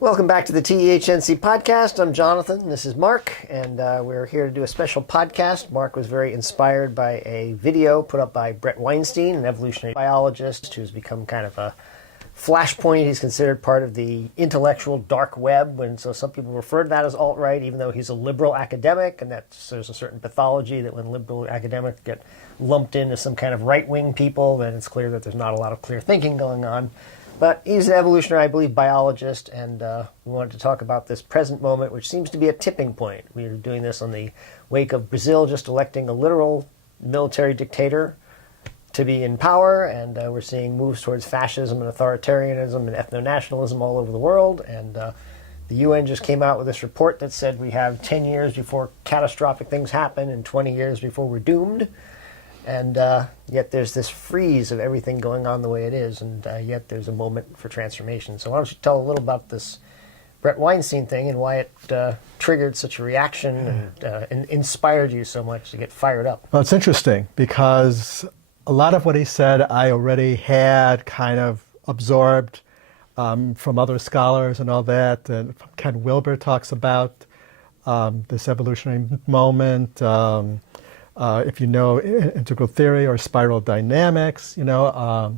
Welcome back to the TEHNC podcast. I'm Jonathan. This is Mark, and we're here to do a special podcast. Mark was very inspired by a video put up by Brett Weinstein, an evolutionary biologist who's become kind of a flashpoint. He's considered part of the intellectual dark web, and so some people refer to that as alt-right, even though he's a liberal academic, and there's a certain pathology that when liberal academics get lumped into some kind of right-wing people, then it's clear that there's not a lot of clear thinking going on. But he's an evolutionary, I believe, biologist, and we wanted to talk about this present moment, which seems to be a tipping point. We are doing this on the wake of Brazil just electing a literal military dictator to be in power, and we're seeing moves towards fascism and authoritarianism and ethno-nationalism all over the world. And the UN just came out with this report that said we have 10 years before catastrophic things happen and 20 years before we're doomed. And yet there's this freeze of everything going on the way it is, and yet there's a moment for transformation. So why don't you tell a little about this Brett Weinstein thing and why it triggered such a reaction and inspired you so much to get fired up? Well, it's interesting because a lot of what he said I already had kind of absorbed from other scholars and all that. And Ken Wilber talks about this evolutionary moment. If you know integral theory or spiral dynamics, we're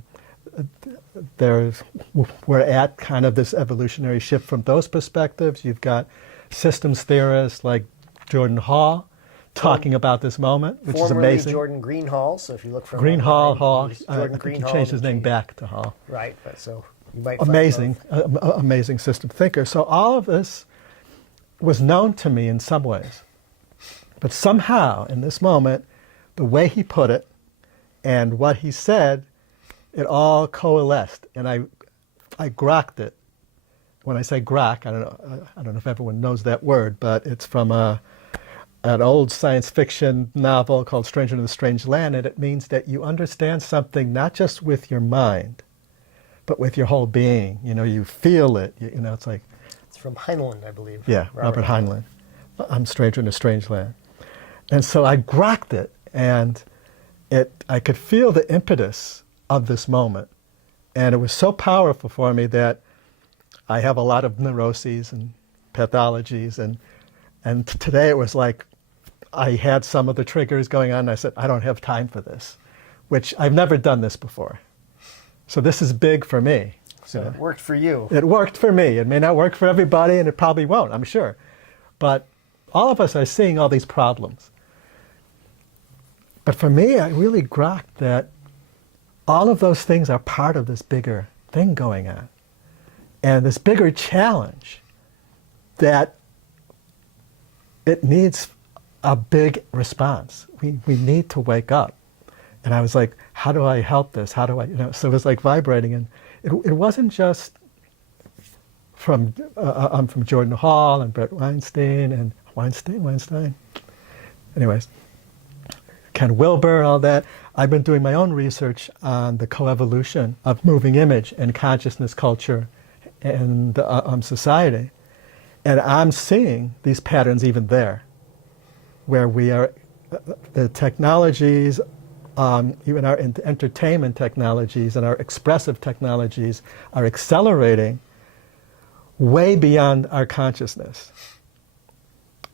at kind of this evolutionary shift from those perspectives. You've got systems theorists like Jordan Hall talking about this moment, which is amazing. Jordan Greenhall, so if you look for Hall, Jordan he changed his name back to Hall. Right, but so you might amazing system thinker. So all of this was known to me in some ways. But somehow, in this moment, the way he put it and what he said, it all coalesced, and I grokked it. When I say grok, I don't know if everyone knows that word, but it's from an old science fiction novel called Stranger in a Strange Land, and it means that you understand something not just with your mind, but with your whole being. You feel it. It's like... It's from Heinlein, I believe. Yeah, Robert Heinlein. I'm Stranger in a Strange Land. And so I grokked it, and I could feel the impetus of this moment. And it was so powerful for me that I have a lot of neuroses and pathologies, and today it was like I had some of the triggers going on, and I said, I don't have time for this, which I've never done this before. So this is big for me. So it worked for you. It worked for me. It may not work for everybody, and it probably won't, I'm sure. But all of us are seeing all these problems. But for me, I really grokked that all of those things are part of this bigger thing going on. And this bigger challenge that it needs a big response. We need to wake up. And I was like, how do I help this? How do I, so it was like vibrating. And it wasn't just from Jordan Hall and Brett Weinstein and Weinstein. Anyways, Ken Wilber, all that. I've been doing my own research on the coevolution of moving image and consciousness culture and society. And I'm seeing these patterns even there, where we are, the technologies, even our entertainment technologies and our expressive technologies are accelerating way beyond our consciousness.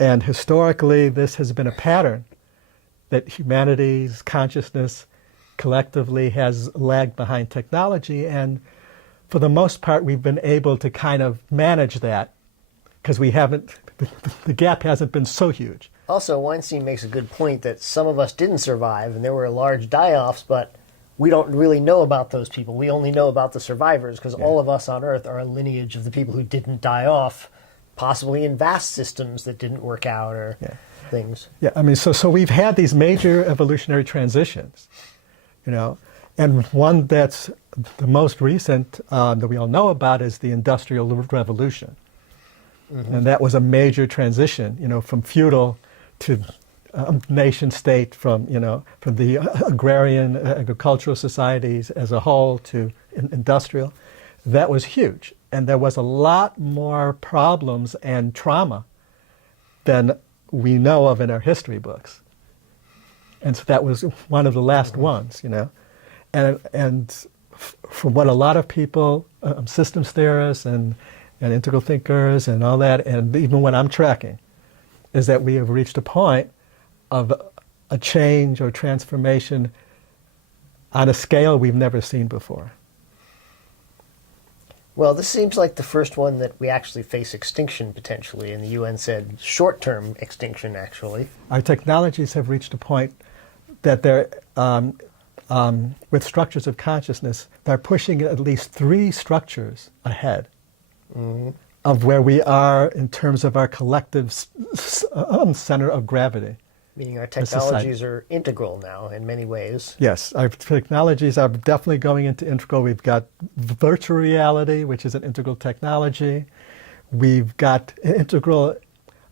And historically, this has been a pattern that humanity's consciousness collectively has lagged behind technology, and for the most part we've been able to kind of manage that because the gap hasn't been so huge. Also, Weinstein makes a good point that some of us didn't survive and there were large die-offs, but we don't really know about those people. We only know about the survivors because all of us on Earth are a lineage of the people who didn't die off, possibly in vast systems that didn't work out or things. Yeah, I mean, so we've had these major evolutionary transitions, and one that's the most recent that we all know about is the Industrial Revolution. Mm-hmm. And that was a major transition, from feudal to nation state, from the agrarian agricultural societies as a whole to industrial. That was huge. And there was a lot more problems and trauma than we know of in our history books. And so that was one of the last ones, And from what a lot of people, systems theorists and and integral thinkers and all that, and even what I'm tracking, is that we have reached a point of a change or transformation on a scale we've never seen before. Well, this seems like the first one that we actually face extinction potentially, and the UN said short-term extinction, actually. Our technologies have reached a point that they're, with structures of consciousness, they're pushing at least 3 structures ahead of where we are in terms of our collective center of gravity. Meaning our technologies are integral now in many ways. Yes, our technologies are definitely going into integral. We've got virtual reality, which is an integral technology. We've got integral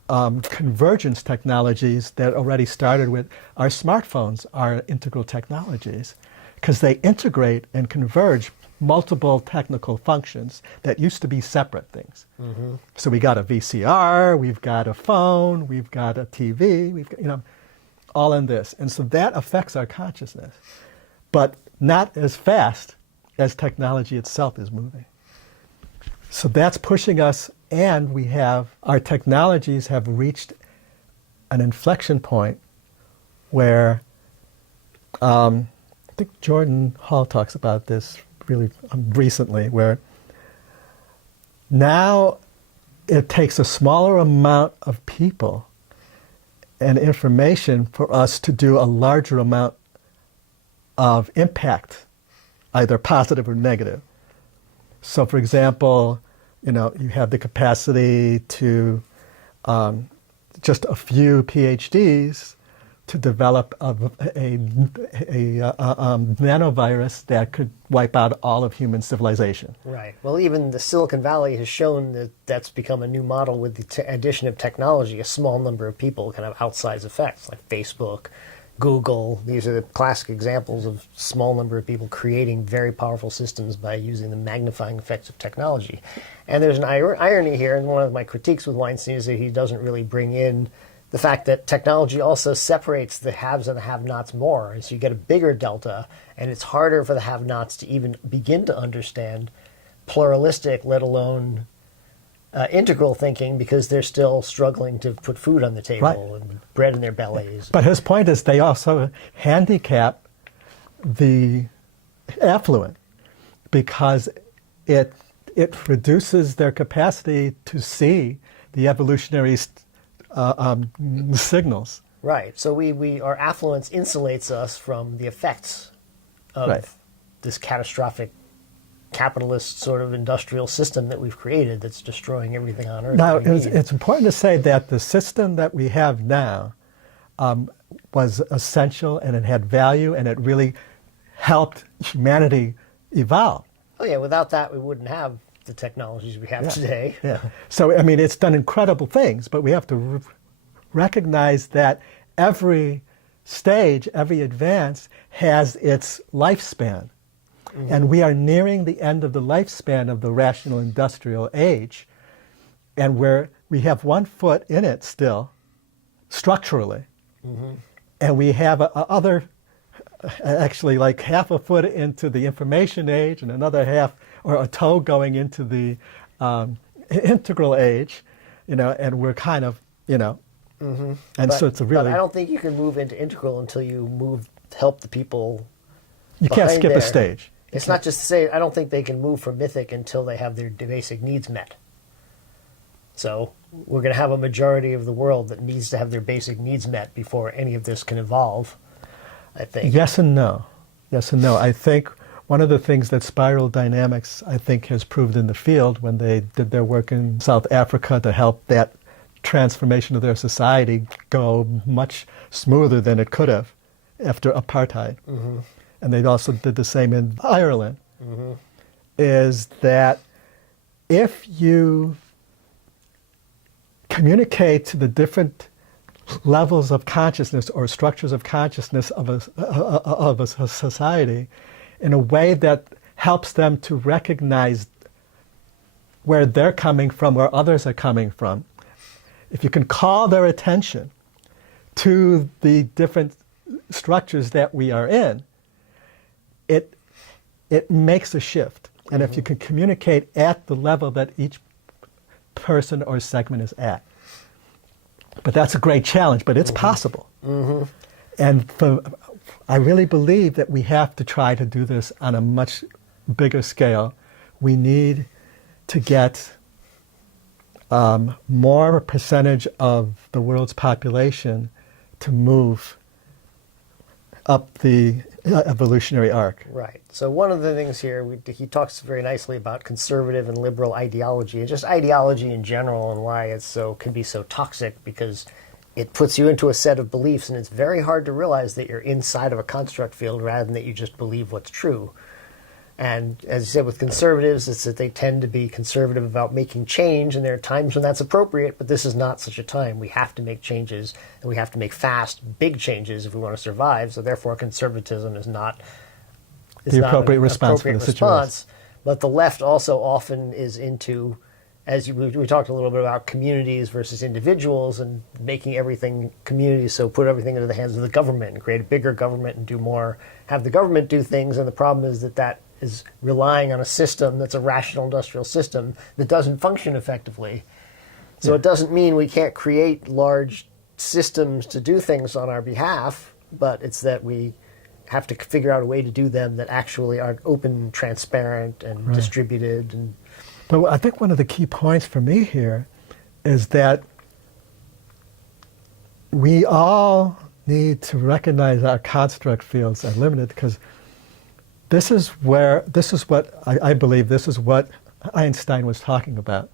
convergence technologies that already started with our smartphones are integral technologies because they integrate and converge multiple technical functions that used to be separate things. So we got a VCR, we've got a phone, we've got a TV, we've got, all in this. And so that affects our consciousness, but not as fast as technology itself is moving. So that's pushing us, and our technologies have reached an inflection point where, I think Jordan Hall talks about this really recently, where now it takes a smaller amount of people and information for us to do a larger amount of impact, either positive or negative. So for example, you have the capacity to just a few PhDs to develop a nanovirus that could wipe out all of human civilization. Right. Well, even the Silicon Valley has shown that that's become a new model with the addition of technology. A small number of people can have outsized effects, like Facebook, Google. These are the classic examples of small number of people creating very powerful systems by using the magnifying effects of technology. And there's an irony here, and one of my critiques with Weinstein is that he doesn't really bring in the fact that technology also separates the haves and the have-nots more. And so you get a bigger delta, and it's harder for the have-nots to even begin to understand pluralistic, let alone integral thinking, because they're still struggling to put food on the table and bread in their bellies. But his point is they also handicap the affluent because it reduces their capacity to see the evolutionary signals. Right. So our affluence insulates us from the effects of this catastrophic capitalist sort of industrial system that we've created that's destroying everything on Earth. Now, it's important to say that the system that we have now was essential, and it had value, and it really helped humanity evolve. Oh yeah, without that we wouldn't have the technologies we have today. Yeah. So, I mean, it's done incredible things, but we have to recognize that every stage, every advance has its lifespan. And we are nearing the end of the lifespan of the rational industrial age, and we have one foot in it still, structurally. And we have actually like half a foot into the information age and another half, or a toe going into the integral age, and we're kind of, and so it's a really... But I don't think you can move into integral until you help the people. You can't skip a stage. It's not just to say, I don't think they can move from mythic until they have their basic needs met. So we're going to have a majority of the world that needs to have their basic needs met before any of this can evolve, I think. Yes and no. Yes and no. I think one of the things that spiral dynamics, I think, has proved in the field when they did their work in South Africa to help that transformation of their society go much smoother than it could have after apartheid. And they also did the same in Ireland, is that if you communicate to the different levels of consciousness or structures of consciousness of a society in a way that helps them to recognize where they're coming from, where others are coming from, if you can call their attention to the different structures that we are in, it makes a shift. And if you can communicate at the level that each person or segment is at. But that's a great challenge, but it's possible. And I really believe that we have to try to do this on a much bigger scale. We need to get more percentage of the world's population to move up the evolutionary arc. Right. So one of the things here, he talks very nicely about conservative and liberal ideology, and just ideology in general, and why it's can be so toxic, because it puts you into a set of beliefs, and it's very hard to realize that you're inside of a construct field rather than that you just believe what's true. And as you said, with conservatives, it's that they tend to be conservative about making change, and there are times when that's appropriate, but this is not such a time. We have to make changes, and we have to make fast, big changes if we want to survive, so therefore conservatism is not the appropriate response for the situation. But the left also often is into, as we talked a little bit about communities versus individuals, and making everything communities, so put everything into the hands of the government and create a bigger government and do more, have the government do things, and the problem is that is relying on a system that's a rational industrial system that doesn't function effectively. So it doesn't mean we can't create large systems to do things on our behalf, but it's that we have to figure out a way to do them that actually are open, transparent, and distributed. And but I think one of the key points for me here is that we all need to recognize our construct fields are limited, because this is what I believe, this is what Einstein was talking about.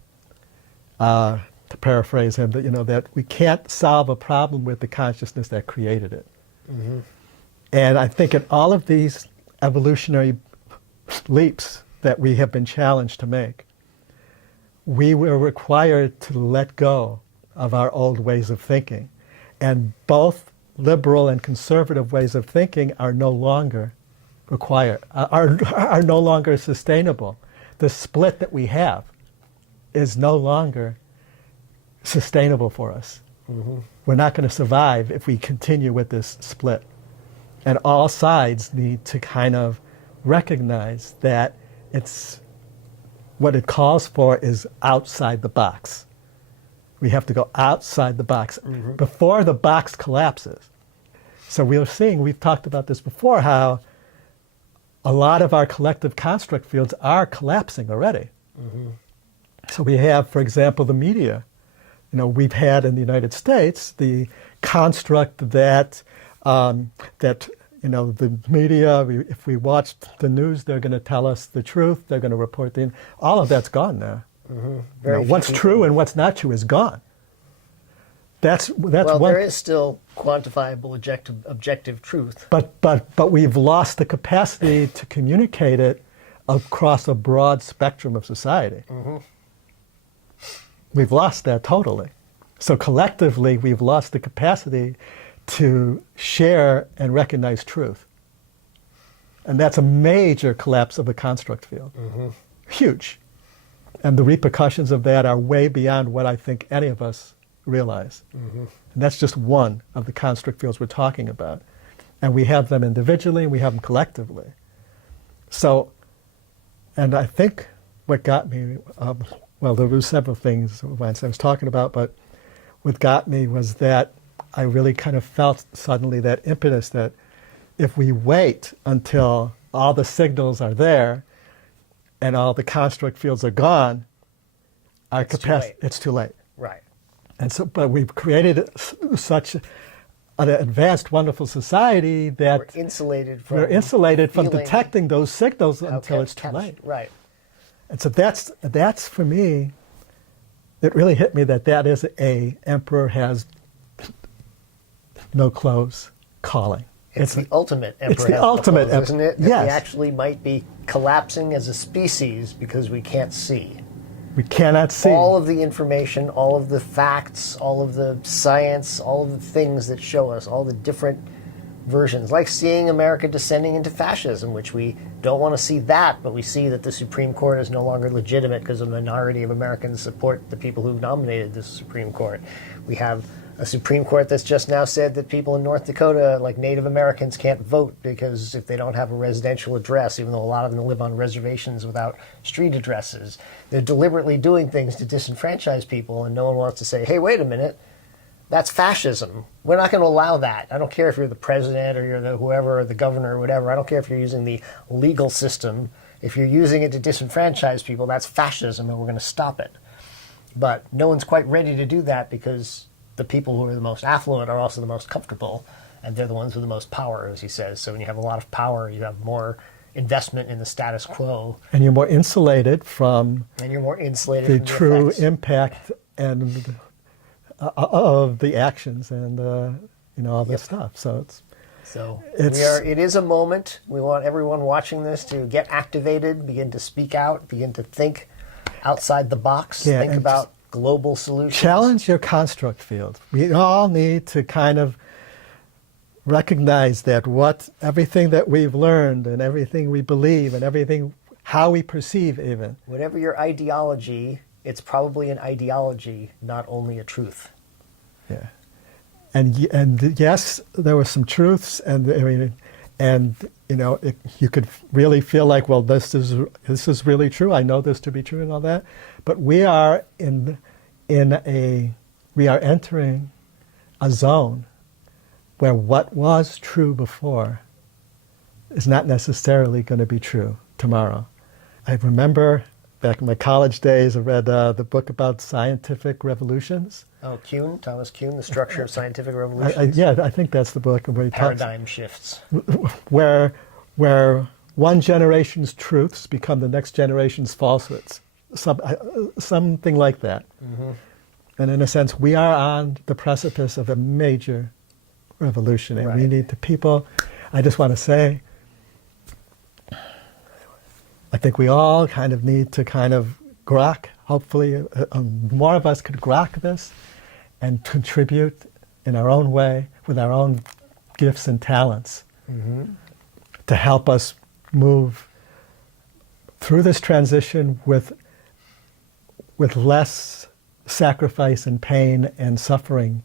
To paraphrase him, that we can't solve a problem with the consciousness that created it. And I think in all of these evolutionary leaps that we have been challenged to make, we were required to let go of our old ways of thinking. And both liberal and conservative ways of thinking are no longer are no longer sustainable. The split that we have is no longer sustainable for us. We're not going to survive if we continue with this split. And all sides need to kind of recognize that what it calls for is outside the box. We have to go outside the box before the box collapses. So we've talked about this before, how a lot of our collective construct fields are collapsing already. So we have, for example, the media. We've had in the United States the construct that the media, if we watch the news, they're going to tell us the truth, they're going to report all of that's gone now. What's true and what's not true is gone. There is still quantifiable objective truth. But we've lost the capacity to communicate it across a broad spectrum of society. We've lost that totally. So collectively, we've lost the capacity to share and recognize truth. And that's a major collapse of the construct field. Huge. And the repercussions of that are way beyond what I think any of us realize. And that's just one of the construct fields we're talking about. And we have them individually, and we have them collectively. So, and I think what got me, there were several things I was talking about, but what got me was that I really kind of felt suddenly that impetus that if we wait until all the signals are there and all the construct fields are gone, it's too late. Right. And so, but we've created such an advanced, wonderful society that we're insulated from detecting those signals until it's too late. Right. And so that's for me, it really hit me that is a emperor has no clothes calling. It's the ultimate emperor. It's the ultimate emperor, isn't it? That yes. We actually might be collapsing as a species because we can't see. We cannot see. All of the information, all of the facts, all of the science, all of the things that show us, all the different versions, like seeing America descending into fascism, which we don't want to see that, but we see that the Supreme Court is no longer legitimate because a minority of Americans support the people who nominated the Supreme Court. We have A Supreme Court that's just now said that people in North Dakota, like Native Americans, can't vote because if they don't have a residential address, even though a lot of them live on reservations without street addresses, they're deliberately doing things to disenfranchise people, and no one wants to say, hey, wait a minute, that's fascism. We're not going to allow that. I don't care if you're the president or you're the whoever, or the governor or whatever. I don't care if you're using the legal system. If you're using it to disenfranchise people, that's fascism, and we're going to stop it. But no one's quite ready to do that because the people who are the most affluent are also the most comfortable, and they're the ones with the most power, as he says. So when you have a lot of power, you have more investment in the status quo. And you're more insulated from the true effects. Impact and of the actions and all this stuff. So it is a moment. We want everyone watching this to get activated, begin to speak out, begin to think outside the box, think about global solutions. Challenge your construct field. We all need to kind of recognize that everything that we've learned and everything we believe and everything, how we perceive even. Whatever your ideology, it's probably an ideology, not only a truth. Yeah. And yes, there were some truths, you could really feel like, well, this is really true. I know this to be true and all that. But we are entering a zone where what was true before is not necessarily going to be true tomorrow. I remember back in my college days, I read the book about scientific revolutions. Oh, Kuhn, Thomas Kuhn, The Structure of Scientific Revolutions. I think that's the book where he Paradigm shifts. Where one generation's truths become the next generation's falsehoods. Something like that. Mm-hmm. And in a sense, we are on the precipice of a major revolution. And we need I just want to say, I think we all kind of need to grok, hopefully more of us could grok this and contribute in our own way with our own gifts and talents to help us move through this transition with less sacrifice and pain and suffering,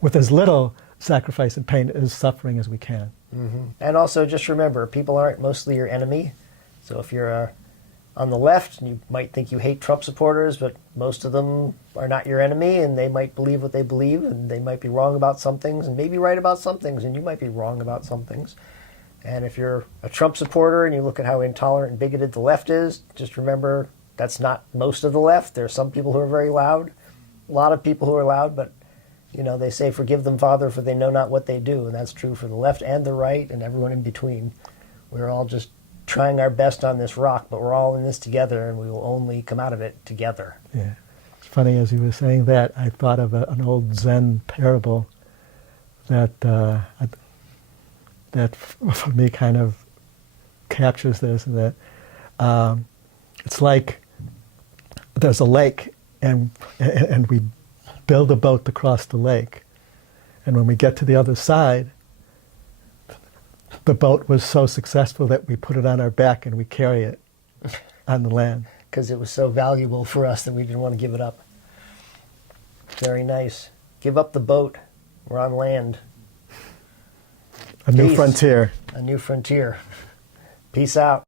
with as little sacrifice and pain and suffering as we can. Mm-hmm. And also just remember, people aren't mostly your enemy. So if you're on the left, you might think you hate Trump supporters, but most of them are not your enemy, and they might believe what they believe, and they might be wrong about some things, and maybe right about some things, and you might be wrong about some things. And if you're a Trump supporter and you look at how intolerant and bigoted the left is, just remember that's not most of the left. There are some people who are very loud, a lot of people who are loud, but they say, forgive them, Father, for they know not what they do. And that's true for the left and the right and everyone in between. We're all just trying our best on this rock, but we're all in this together, and we will only come out of it together. Yeah. It's funny, as you were saying that, I thought of an old Zen parable that for me kind of captures this, and that it's like there's a lake, and we build a boat to cross the lake. And when we get to the other side, the boat was so successful that we put it on our back and we carry it on the land. Because it was so valuable for us that we didn't want to give it up. Very nice. Give up the boat. We're on land. A new frontier. A new frontier. Peace out.